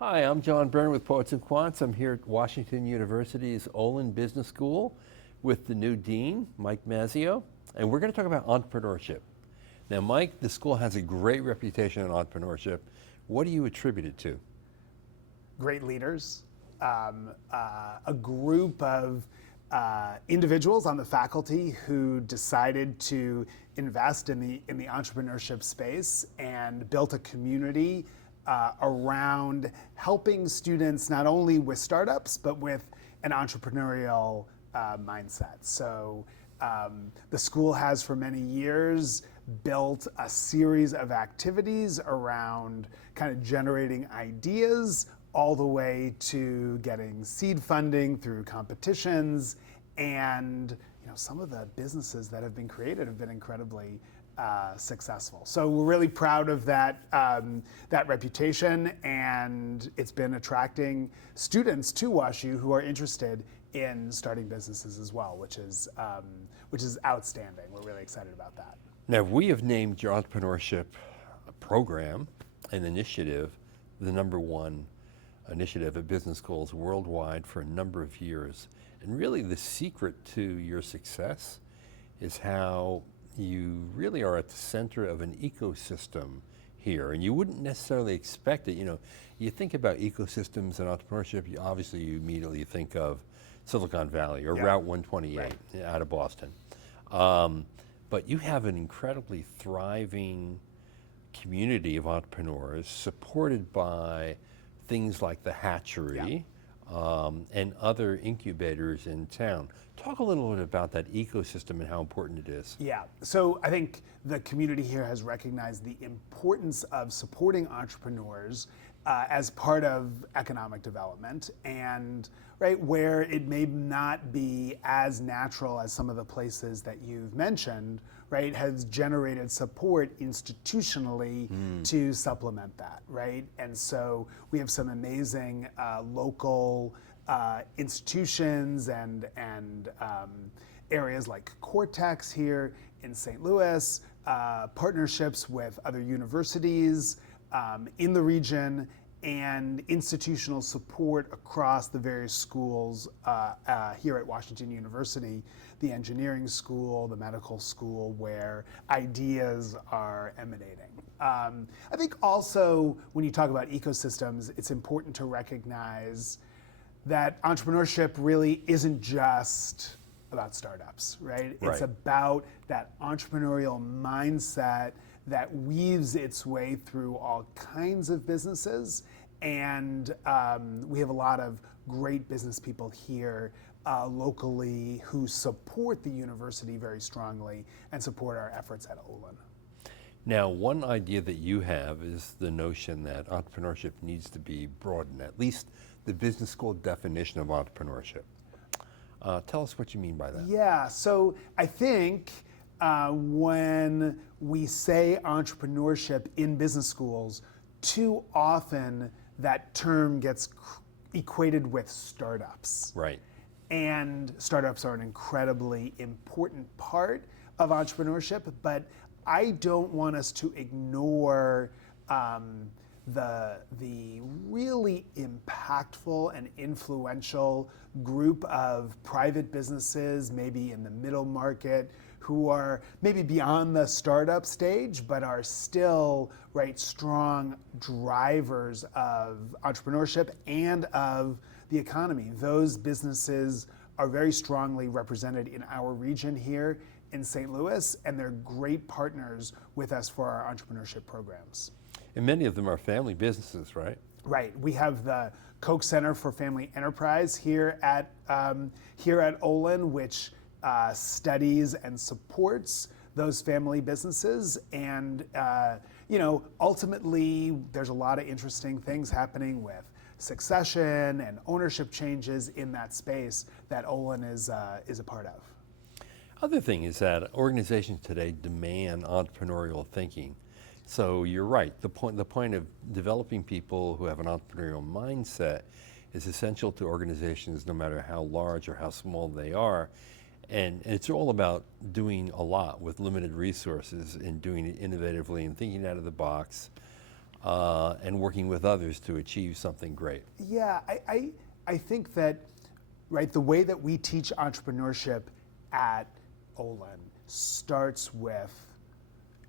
Hi, I'm John Byrne with Poets and Quants. I'm here at Washington University's Olin Business School with the new dean, Mike Mazzeo, and we're going to talk about entrepreneurship. Now, Mike, the school has a great reputation in entrepreneurship. What do you attribute it to? Great leaders, a group of individuals on the faculty who decided to invest in the entrepreneurship space and built a community around helping students not only with startups but with an entrepreneurial mindset. So the school has for many years built a series of activities around kind of generating ideas all the way to getting seed funding through competitions, and some of the businesses that have been created have been incredibly successful. So we're really proud of that reputation, and it's been attracting students to WashU who are interested in starting businesses as well, which is outstanding. We're really excited about that. Now, we have named your entrepreneurship program and initiative the #1 initiative at business schools worldwide for a number of years. And really the secret to your success is how you really are at the center of an ecosystem here. And you wouldn't necessarily expect it. You think about ecosystems and entrepreneurship, obviously you immediately think of Silicon Valley or Route 128 out of Boston. But you have an incredibly thriving community of entrepreneurs supported by things like the hatchery and other incubators in town. Talk a little bit about that ecosystem and how important it is. Yeah, so I think the community here has recognized the importance of supporting entrepreneurs as part of economic development, and where it may not be as natural as some of the places that you've mentioned, has generated support institutionally to supplement that, And so we have some amazing local institutions and areas like Cortex here in St. Louis, partnerships with other universities in the region, and institutional support across the various schools here at Washington University, the engineering school, the medical school, where ideas are emanating. I think also when you talk about ecosystems, it's important to recognize that entrepreneurship really isn't just about startups, It's about that entrepreneurial mindset that weaves its way through all kinds of businesses. And we have a lot of great business people here locally who support the university very strongly and support our efforts at Olin. Now, one idea that you have is the notion that entrepreneurship needs to be broadened, at least the business school definition of entrepreneurship. Tell us what you mean by that. Yeah, so I think when we say entrepreneurship in business schools, too often that term gets equated with startups. Right. And startups are an incredibly important part of entrepreneurship, but I don't want us to ignore the really impactful and influential group of private businesses, maybe in the middle market, who are maybe beyond the startup stage, but are still strong drivers of entrepreneurship and of the economy. Those businesses are very strongly represented in our region here in St. Louis, and they're great partners with us for our entrepreneurship programs. And many of them are family businesses, right? Right. We have the Koch Center for Family Enterprise here at Olin, which studies and supports those family businesses. And ultimately, there's a lot of interesting things happening with succession and ownership changes in that space that Olin is a part of. Other thing is that organizations today demand entrepreneurial thinking. So you're right. The point of developing people who have an entrepreneurial mindset is essential to organizations, no matter how large or how small they are. And it's all about doing a lot with limited resources and doing it innovatively and thinking out of the box. and working with others to achieve something great. Yeah, I think that, right, the way that we teach entrepreneurship at Olin starts with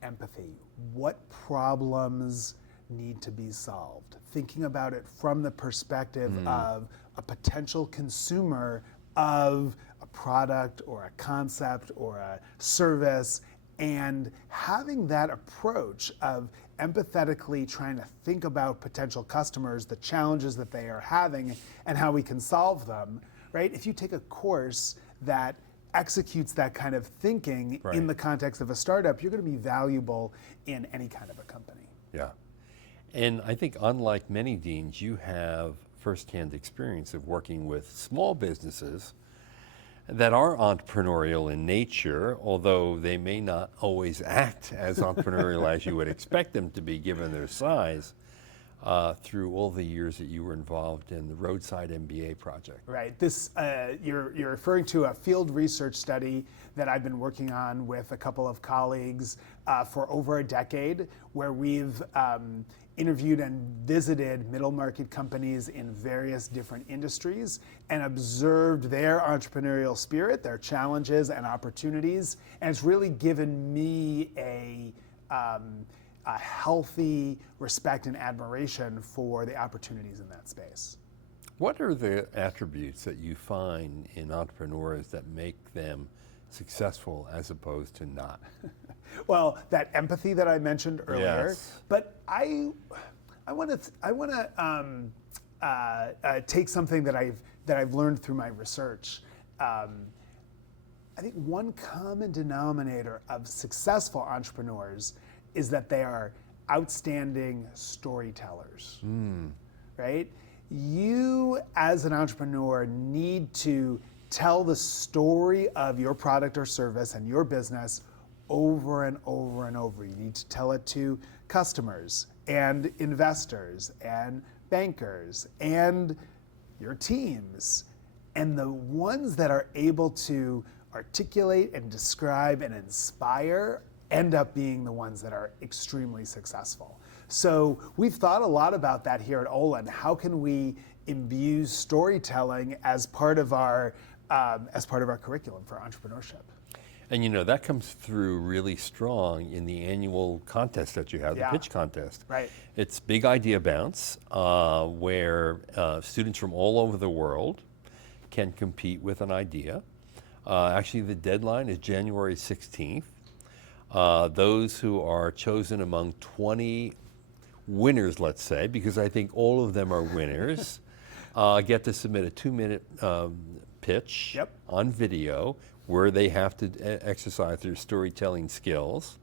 empathy. What problems need to be solved? Thinking about it from the perspective of a potential consumer of a product or a concept or a service, and having that approach of empathetically trying to think about potential customers, the challenges that they are having, and how we can solve them, right? If you take a course that executes that kind of thinking in the context of a startup, you're going to be valuable in any kind of a company. Yeah. And I think unlike many deans, you have firsthand experience of working with small businesses that are entrepreneurial in nature, although they may not always act as entrepreneurial as you would expect them to be given their size, through all the years that you were involved in the Roadside MBA project. Right. This you're referring to a field research study that I've been working on with a couple of colleagues for over a decade, where we've interviewed and visited middle market companies in various different industries and observed their entrepreneurial spirit, their challenges and opportunities, and it's really given me a healthy respect and admiration for the opportunities in that space. What are the attributes that you find in entrepreneurs that make them successful as opposed to not? Well, that empathy that I mentioned earlier, Yes. but I want to take something that I've learned through my research. I think one common denominator of successful entrepreneurs is that they are outstanding storytellers, right? You, as an entrepreneur, need to tell the story of your product or service and your business over and over and over. You need to tell it to customers and investors and bankers and your teams. And the ones that are able to articulate and describe and inspire end up being the ones that are extremely successful. So we've thought a lot about that here at Olin. How can we imbue storytelling as part of our curriculum for entrepreneurship? And you know, that comes through really strong in the annual contest that you have, the pitch contest. Right. It's Big Idea Bounce, where students from all over the world can compete with an idea. Actually, the deadline is January 16th. Those who are chosen among 20 winners, let's say, because I think all of them are winners, get to submit a 2-minute pitch on video where they have to exercise their storytelling skills.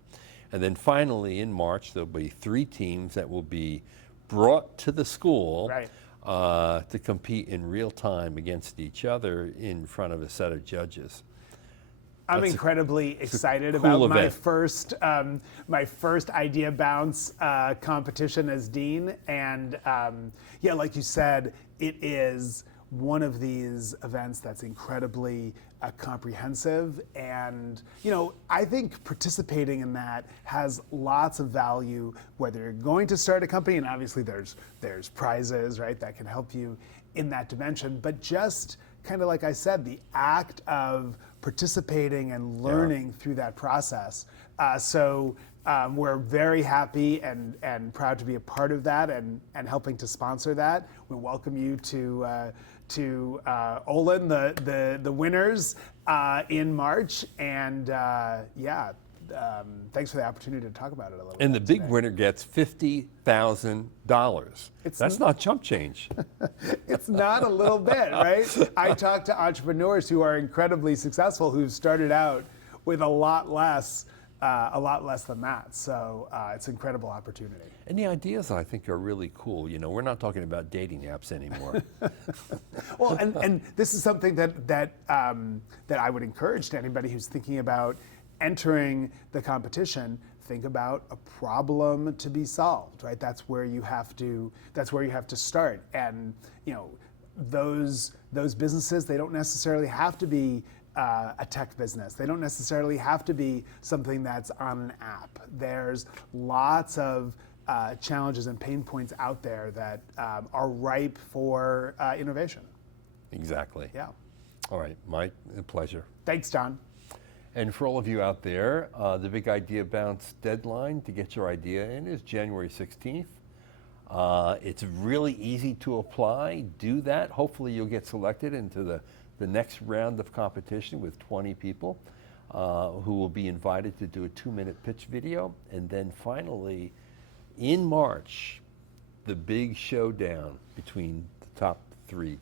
And then finally in March, there'll be 3 teams that will be brought to the school to compete in real time against each other in front of a set of judges. I'm incredibly excited about my first Idea Bounce competition as dean, and yeah, like you said, it is one of these events that's incredibly comprehensive, and you know, I think participating in that has lots of value. Whether you're going to start a company, and obviously there's prizes, right, that can help you in that dimension, but just kind of like I said, the act of participating and learning through that process. So we're very happy and proud to be a part of that and helping to sponsor that. We welcome you to Olin, the winners in March, and thanks for the opportunity to talk about it a little bit. And the big winner gets $50,000. That's not chump change. It's not a little bit, right? I talk to entrepreneurs who are incredibly successful who've started out with a lot less than that. So it's an incredible opportunity. And the ideas, I think, are really cool. You know, we're not talking about dating apps anymore. Well, and this is something that I would encourage to anybody who's thinking about entering the competition. Think about a problem to be solved, right? That's where you have to start. And you know, those businesses, they don't necessarily have to be a tech business. They don't necessarily have to be something that's on an app. There's lots of challenges and pain points out there that are ripe for innovation. Exactly. Yeah. All right, Mike, a pleasure. Thanks, John. And for all of you out there, the Big Idea Bounce deadline to get your idea in is January 16th. It's really easy to apply. Do that. Hopefully you'll get selected into the next round of competition with 20 people who will be invited to do a 2-minute pitch video. And then finally, in March, the big showdown between the top 3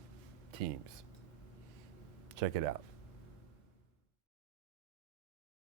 teams. Check it out.